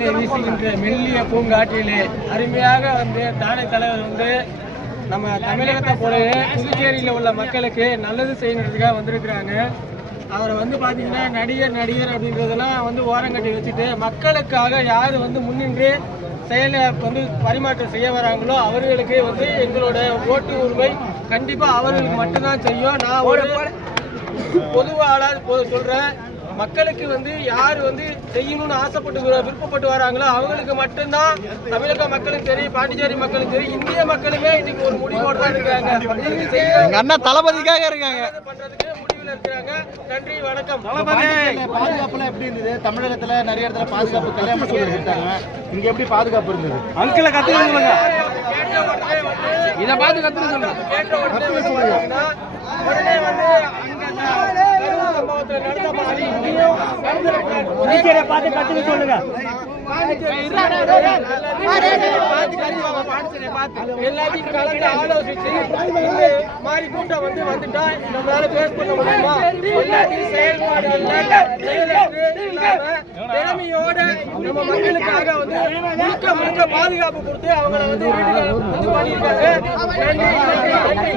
காற்றிலே வீசுகின்ற மெல்லிய பூங்காற்றிலே அருமையாக வந்து தானை தலைவர் வந்து நம்ம தமிழகத்தை போலவே புதுச்சேரியில் உள்ள மக்களுக்கு நல்லது செய்யறதுக்காக வந்திருக்கிறாங்க. அவரை வந்து பார்த்தீங்கன்னா நடிகர் அப்படின்றதெல்லாம் வந்து ஓரங்கட்டி வச்சுட்டு மக்களுக்காக யார் வந்து முன்னின்று செயலை வந்து பரிமாற்றம் செய்ய வராங்களோ அவர்களுக்கு வந்து எங்களோட ஓட்டு உரிமை கண்டிப்பாக அவர்களுக்கு மட்டும்தான் செய்யும். நான் ஒரு பொதுவாக சொல்கிறேன், மக்களுக்கு வந்து யார் வந்து செய்யணும்னு ஆசைப்பட்டு விருப்பப்பட்டு வராங்களோ அவங்களுக்கு மட்டும்தான் தமிழக மக்களுக்கு தெரியும், பாண்டிச்சேரி மக்களுக்கு தெரியும், இந்திய மக்களுமே இன்னைக்கு ஒரு முடிவோடு தான் இருக்காங்க. அண்ணா தளபதிக்காக இருக்காங்க பண்றதுக்கு முடிவில் இருக்கிறாங்க. நன்றி, வணக்கம். பாதுகாப்புலாம் எப்படி இருந்தது? தமிழகத்துல நிறைய இடத்துல பாதுகாப்பு கல்யாணம் சொல்லிட்டாங்க, இங்க எப்படி பாதுகாப்பு இருந்தது? அங்கிளை கத்துக்க சொல்லுங்க, இதை பார்த்து கத்துக்க சொல்லுங்க. உடனே வந்து சம்பவத்தில் நடந்த மாதிரி பார்த்து கத்துக்க சொல்லுங்க. எல்லாத்தையும் கலந்து ஆலோசிச்சு இந்த மாதிரி கூட்டம் வந்துட்டா நம்மளால பேஸ் பண்ண முடியுமா? எல்லாத்தையும் செயல்பாடுகள்ல திறமையோட நம்ம மக்களுக்காக வந்து முழுக்க பாதுகாப்பு கொடுத்து அவங்களை வந்து வீட்டுல வந்து பண்ணியிருக்காங்க. நன்றி.